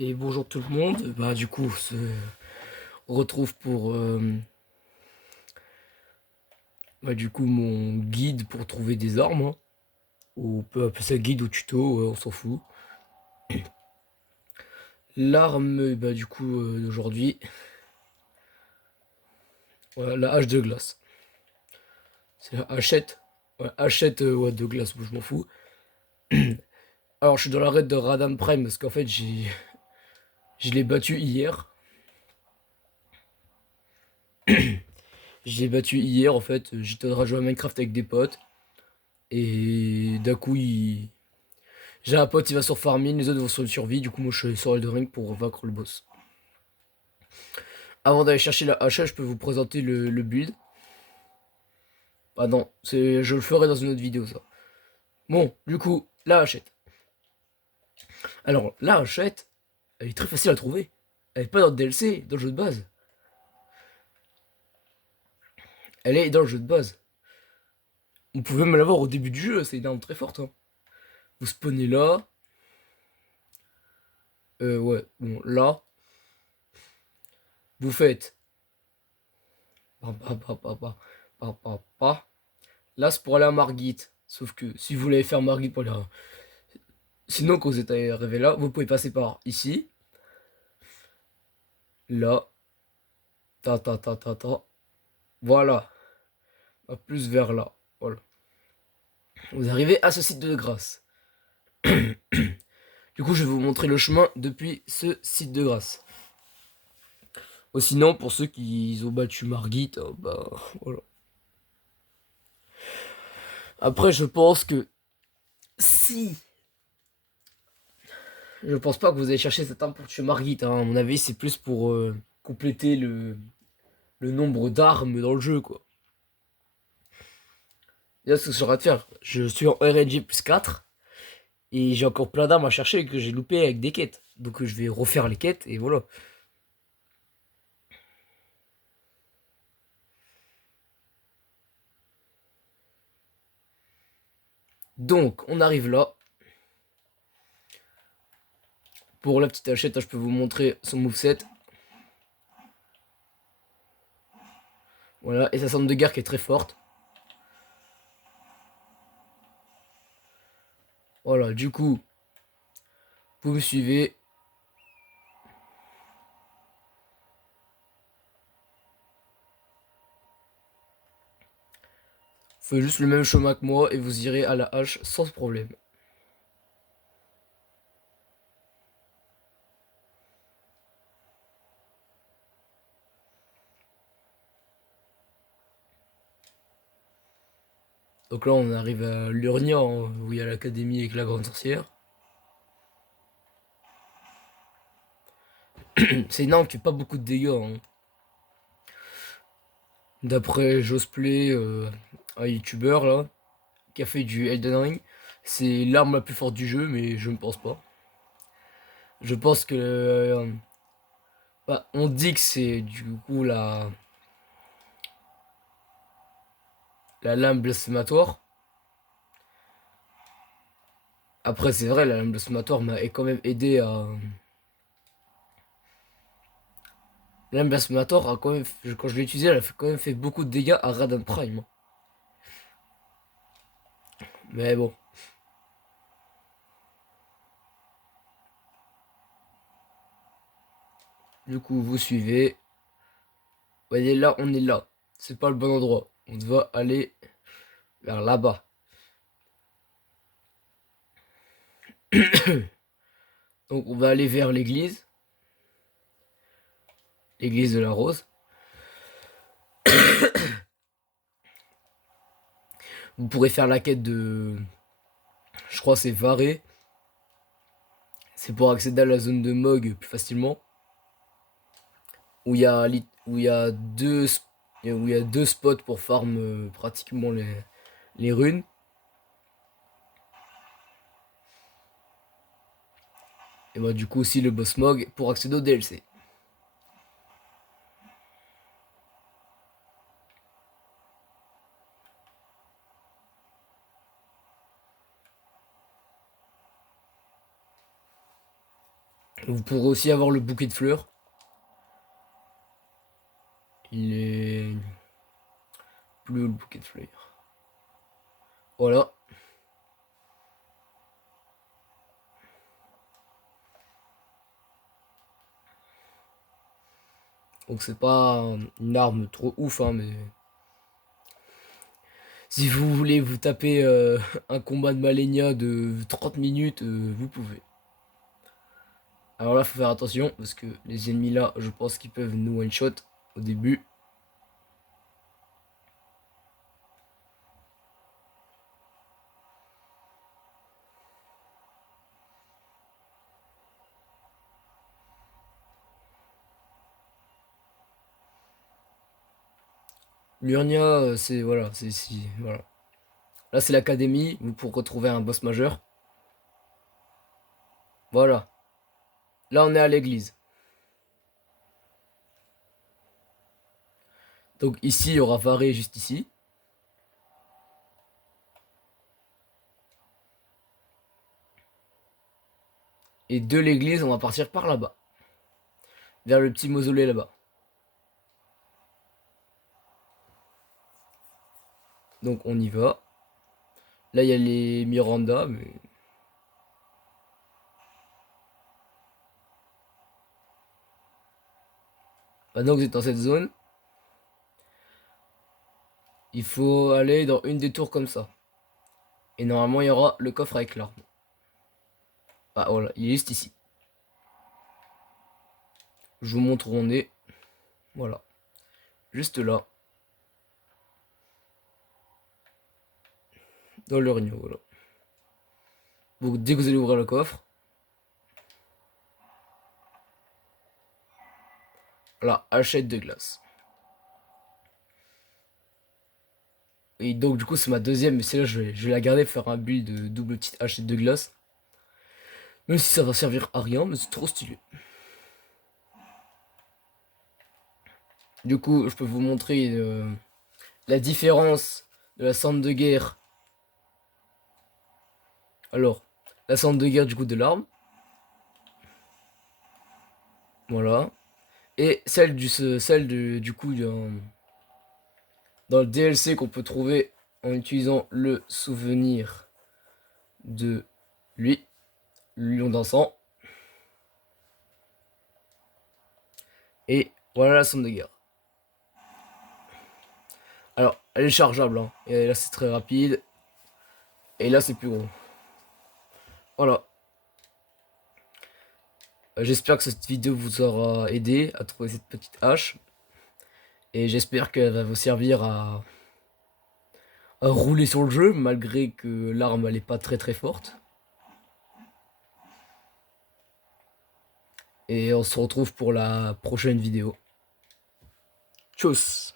Et bonjour tout le monde. Bah du coup, on retrouve pour mon guide pour trouver des armes, hein. Ou on peut appeler ça guide ou tuto, on s'en fout. L'arme, bah du coup d'aujourd'hui, voilà, la hache de glace. C'est la hachette. Ouais, hachette ouais, de glace, moi, je m'en fous. Alors je suis dans la raid de Radam Prime parce qu'en fait je l'ai battu hier. Je l'ai battu hier en fait. J'étais en train de jouer à Minecraft avec des potes. Et d'un coup j'ai un pote, il va sur farming, les autres vont sur une survie, du coup moi je suis sur Elden pour vaincre le boss. Avant d'aller chercher la hache, je peux vous présenter le build. Ah non, je le ferai dans une autre vidéo ça. Bon, du coup, la hachette. Alors, la hachette, elle est très facile à trouver. Elle est pas dans le DLC, dans le jeu de base. Elle est dans le jeu de base. Vous pouvez même l'avoir au début du jeu, c'est une arme très forte, hein. Vous spawnez là. Ouais, bon, là. Vous faites. Pa, pa, pa, pa, pa, pa, pa, pa. Là, c'est pour aller à Margit. Sauf que si vous voulez faire Margit pour aller à... Sinon, quand vous êtes arrivé là, vous pouvez passer par ici. Là. Ta, ta, ta, ta, ta. Voilà. Plus vers là. Voilà. Vous arrivez à ce site de grâce. Du coup, je vais vous montrer le chemin depuis ce site de grâce. Ou sinon, pour ceux qui ont battu Margit, bah voilà. Après, je pense que si... Je pense pas que vous allez chercher cette arme pour tuer Margit, hein. À mon avis, c'est plus pour compléter le nombre d'armes dans le jeu, quoi. Là, ce que je de faire, je suis en RNG plus 4 et j'ai encore plein d'armes à chercher que j'ai loupé avec des quêtes. Donc je vais refaire les quêtes et voilà. Donc, on arrive là. Pour la petite hachette, je peux vous montrer son moveset. Voilà, et sa somme de guerre qui est très forte. Voilà, du coup, vous me suivez. Vous faites juste le même chemin que moi et vous irez à la hache sans problème. Donc là, on arrive à Lurnia, hein, où il y a l'académie avec la grande sorcière. C'est une arme qui fait pas beaucoup de dégâts, hein. D'après Josplay, un youtubeur là, qui a fait du Elden Ring, c'est l'arme la plus forte du jeu, mais je ne pense pas. Je pense que... bah, on dit que c'est du coup la lame blasphématoire. Après, c'est vrai, la lame blasphématoire m'a quand même aidé à... La lame blasphématoire a quand même... Quand je l'ai utilisée, elle a quand même fait beaucoup de dégâts à Radan Prime. Mais bon. Du coup, vous suivez. Vous voyez là, on est là. C'est pas le bon endroit. On doit aller vers là-bas. Donc on va aller vers l'église. L'église de la Rose. Vous pourrez faire la quête de... Je crois que c'est Varé. C'est pour accéder à la zone de Mog plus facilement. Où il y a, où il y a deux... Où il y a deux spots pour farm pratiquement les runes. Et bah du coup aussi le boss Mog pour accéder au DLC. Vous pourrez aussi avoir le bouquet de fleurs. Il est bleu le bouquet de fleurs. Voilà. Donc c'est pas une arme trop ouf, hein, mais si vous voulez vous taper un combat de Malenia de 30 minutes, vous pouvez. Alors là, faut faire attention parce que les ennemis là, je pense qu'ils peuvent nous one-shot au début. L'Urnia, c'est voilà, c'est si voilà. Là, c'est l'académie, vous pour retrouver un boss majeur. Voilà. Là, on est à l'église. Donc ici, il y aura Varé juste ici. Et de l'église, on va partir par là-bas. Vers le petit mausolée là-bas. Donc on y va. Là, il y a les Miranda, mais... Maintenant que vous êtes dans cette zone, il faut aller dans une des tours comme ça. Et normalement, il y aura le coffre avec l'arme. Ah voilà, il est juste ici. Je vous montre où on est. Voilà. Juste là. Dans le réunion, voilà. Donc dès que vous allez ouvrir le coffre, là, hachette de glace. Et donc du coup c'est ma deuxième, mais c'est là je vais la garder pour faire un build de double petite hachette de glace. Même si ça va servir à rien, mais c'est trop stylé. Du coup, je peux vous montrer la différence de la cendre de guerre. Alors, la cendre de guerre du coup de l'arme. Voilà. Et du coup dans le DLC qu'on peut trouver en utilisant le souvenir de lui, le lion dansant. Et voilà la cendre de guerre. Alors, elle est chargeable, hein. Et là c'est très rapide. Et là c'est plus gros. Voilà. J'espère que cette vidéo vous aura aidé à trouver cette petite hache. Et j'espère qu'elle va vous servir à rouler sur le jeu, malgré que l'arme elle est pas très forte. Et on se retrouve pour la prochaine vidéo. Tchuss!